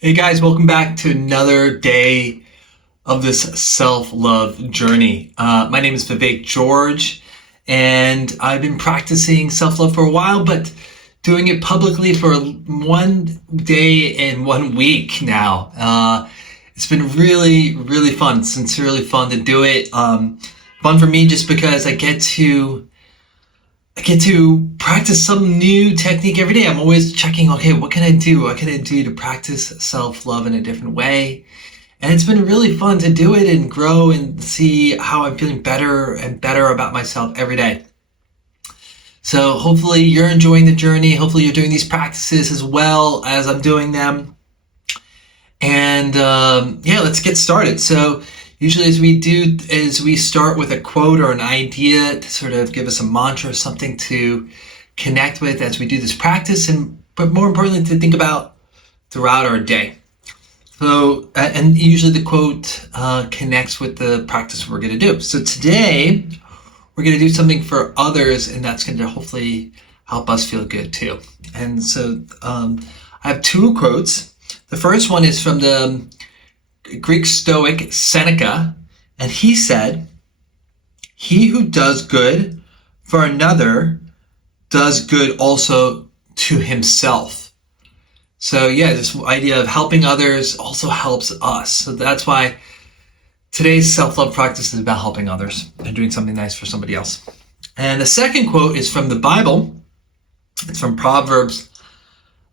Hey guys, welcome back to another day of this self-love journey. My name is Vivek George, and I've been practicing self-love for a while, but doing it publicly for 1 day and 1 week now. It's been really fun, sincerely fun to do it. Fun for me just because I get to practice some new technique every day. I'm always checking, okay, what can I do? What can I do to practice self-love in a different way? And it's been really fun to do it and grow and see how I'm feeling better and better about myself every day. So hopefully you're enjoying the journey. Hopefully you're doing these practices as well as I'm doing them. And yeah, let's get started. So usually as we do is we start with a quote or an idea to sort of give us a mantra or something to connect with as we do this practice, but more importantly to think about throughout our day. So and usually the quote connects with the practice we're going to do. So today we're going to do something for others, and that's going to hopefully help us feel good too. And so I have two quotes. The first one is from the Greek Stoic Seneca, and he said, "He who does good for another does good also to himself." So yeah, this idea of helping others also helps us. So that's why today's self-love practice is about helping others and doing something nice for somebody else. And the second quote is from the Bible. It's from Proverbs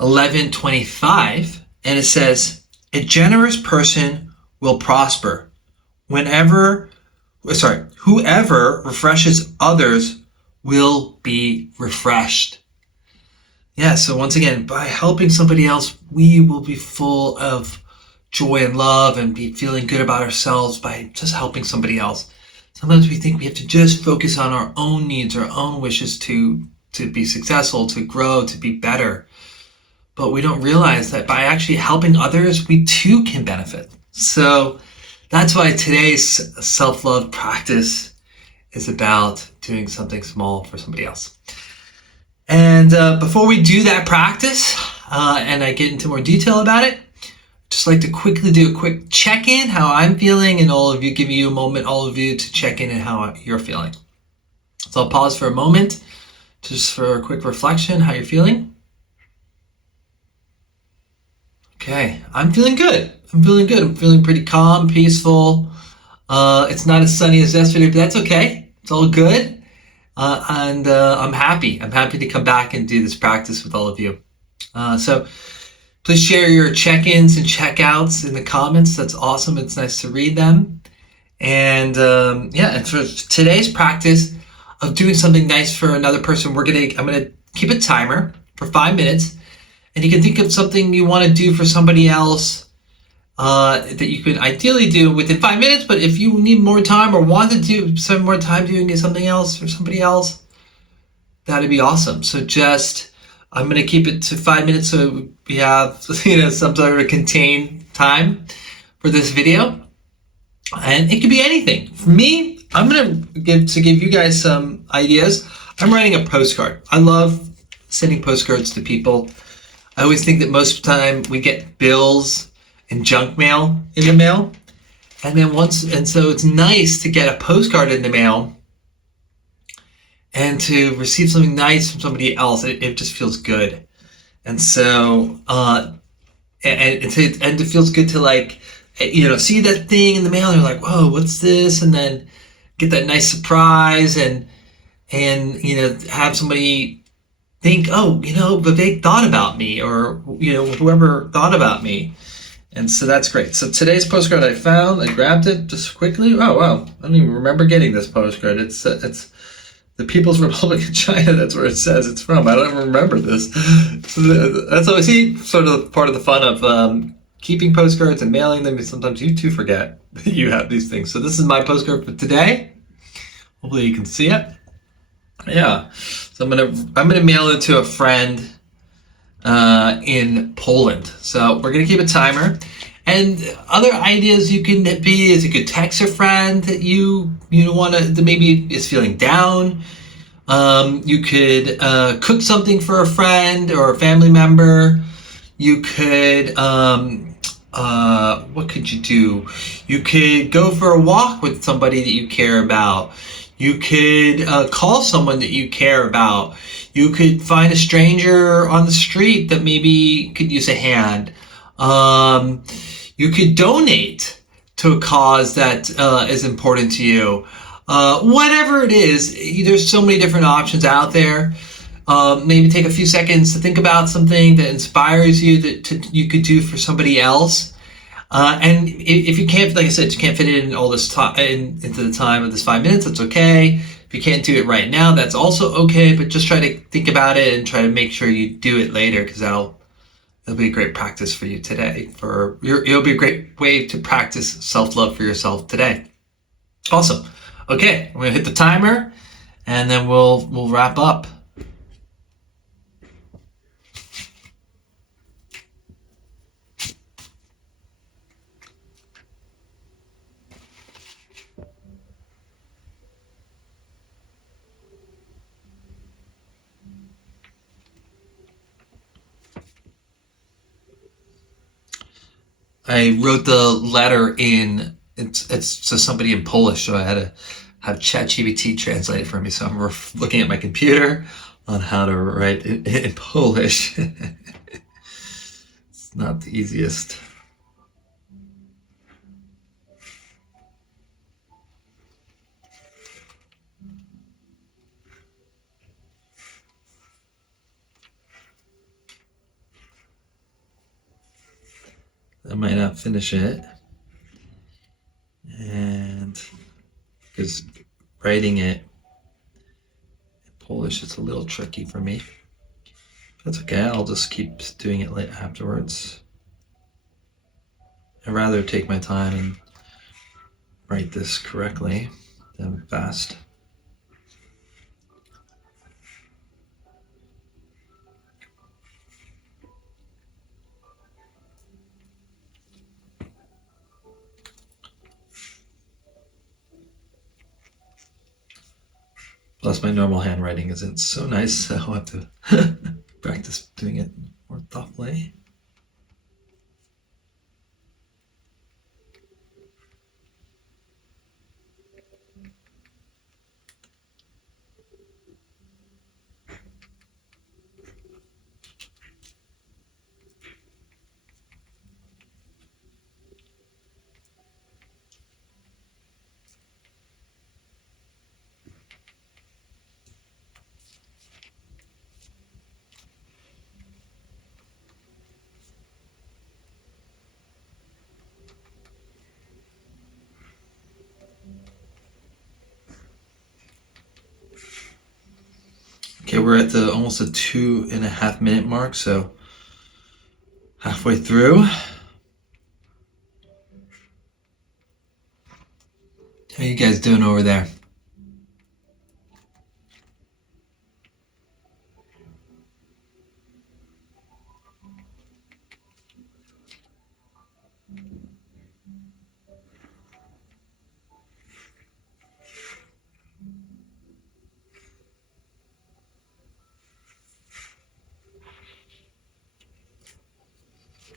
11:25. And it says, "A generous person will prosper. Whoever refreshes others will be refreshed." Yeah, so once again, by helping somebody else, we will be full of joy and love and be feeling good about ourselves by just helping somebody else. Sometimes we think we have to just focus on our own needs, our own wishes to be successful, to grow, to be better. But we don't realize that by actually helping others, we too can benefit. So that's why today's self-love practice is about doing something small for somebody else. And before we do that practice, and I get into more detail about it, I'd just like to quickly do a quick check-in, how I'm feeling, and all of you, give you a moment, all of you, to check in and how you're feeling. So I'll pause for a moment, just for a quick reflection, how you're feeling. Okay, I'm feeling good. I'm feeling pretty calm, peaceful. It's not as sunny as yesterday, but that's okay. It's all good. And I'm happy. I'm happy to come back and do this practice with all of you. So please share your check-ins and check-outs in the comments. That's awesome. It's nice to read them. And yeah, and for today's practice of doing something nice for another person, I'm gonna keep a timer for 5 minutes. And you can think of something you want to do for somebody else that you could ideally do within 5 minutes. But if you need more time or want to spend more time doing something else for somebody else, that'd be awesome. So I'm going to keep it to 5 minutes so we have some sort of a contained time for this video. And it could be anything. For me, I'm going to give you guys some ideas. I'm writing a postcard. I love sending postcards to people. I always think that most of the time we get bills and junk mail in the mail. And so it's nice to get a postcard in the mail and to receive something nice from somebody else. It just feels good. And so, and it feels good to see that thing in the mail and you're like, whoa, what's this? And then get that nice surprise and have somebody think, oh, Vivek thought about me, or, whoever thought about me. And so that's great. So today's postcard I grabbed it just quickly. Oh, wow. I don't even remember getting this postcard. It's the People's Republic of China. That's where it says it's from. I don't remember this. So that's always sort of part of the fun of keeping postcards and mailing them. Sometimes you too forget that you have these things. So this is my postcard for today. Hopefully you can see it. Yeah, so I'm gonna mail it to a friend in Poland. So we're gonna keep a timer. And other ideas you can be is you could text a friend that you want to, that maybe is feeling down. You could cook something for a friend or a family member. You could what could you do? You could go for a walk with somebody that you care about. You could call someone that you care about. You could find a stranger on the street that maybe could use a hand. Um, you could donate to a cause that is important to you. Whatever it is, there's so many different options out there. Maybe take a few seconds to think about something that inspires you you could do for somebody else. And if you can't, like I said, you can't fit it in all this time into the time of this 5 minutes. That's okay. If you can't do it right now, that's also okay. But just try to think about it and try to make sure you do it later, because it'll be a great practice for you today. It'll be a great way to practice self-love for yourself today. Awesome. Okay, I'm gonna hit the timer, and then we'll wrap up. I wrote the letter in it's to somebody in Polish, so I had to have ChatGPT translate it for me. So I'm looking at my computer on how to write it in Polish. It's not the easiest. I might not finish it, and because writing it in Polish is a little tricky for me. That's okay. I'll just keep doing it late afterwards. I'd rather take my time and write this correctly than fast. Plus, my normal handwriting isn't so nice, so I'll have to practice doing it more thoughtfully. Okay, we're at the almost a 2.5 minute mark, so halfway through. How you guys doing over there?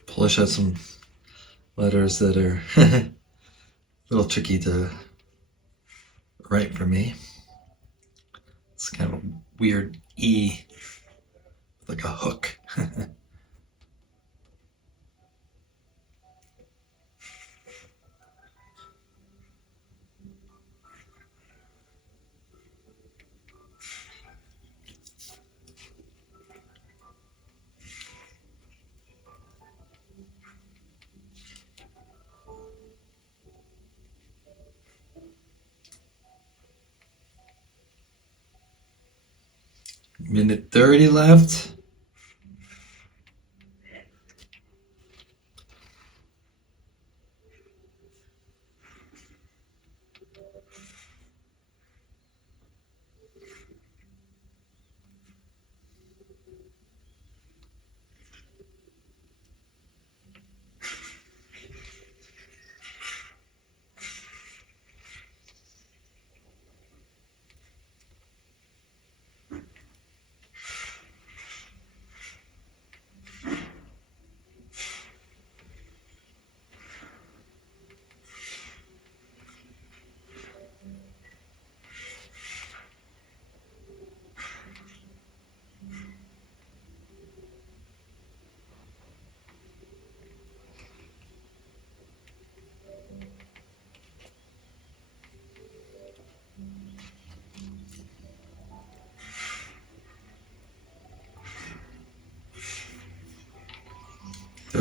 Polish has some letters that are a little tricky to write for me. It's kind of a weird E, like a hook. Minute 30 left.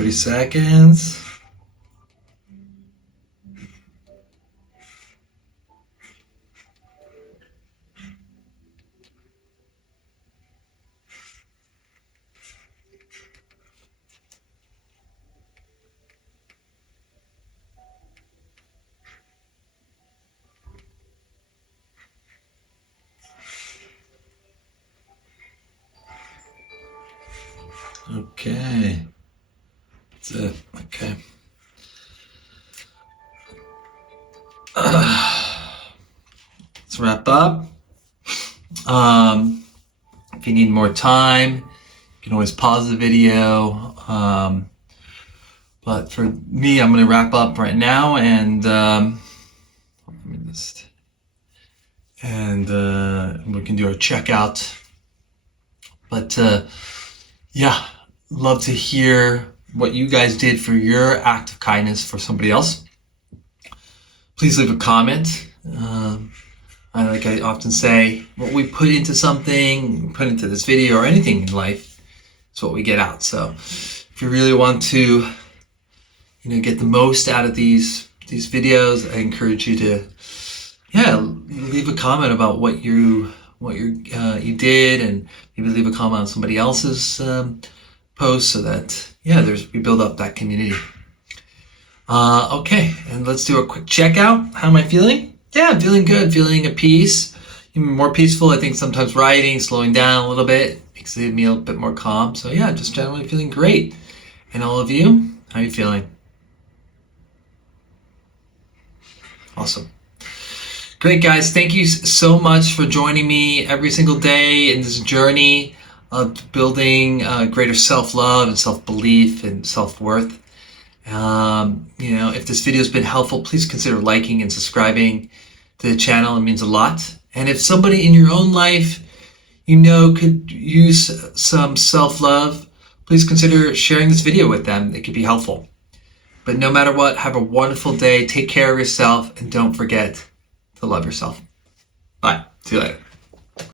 30 seconds. Okay. That's it. Okay. Let's wrap up. If you need more time, you can always pause the video. But for me, I'm going to wrap up right now, and let me just, and we can do our checkout. But yeah, love to hear what you guys did for your act of kindness for somebody else. Please leave a comment. Like I often say, what we put into something, put into this video or anything in life, is what we get out. So if you really want to, get the most out of these videos, I encourage you to, leave a comment about what you did, and maybe leave a comment on somebody else's post, so that we build up that community. Okay, and let's do a quick checkout. How am I feeling? Yeah, I'm feeling good, feeling at peace, even more peaceful. I think sometimes writing, slowing down a little bit, makes me a little bit more calm. So yeah, just generally feeling great. And all of you, how are you feeling? Awesome. Great, guys. Thank you so much for joining me every single day in this journey of building greater self-love and self-belief and self-worth. If this video has been helpful, please consider liking and subscribing to the channel. It means a lot. And if somebody in your own life could use some self-love, please consider sharing this video with them. It could be helpful. But no matter what, have a wonderful day. Take care of yourself, and don't forget to love yourself. Bye. See you later.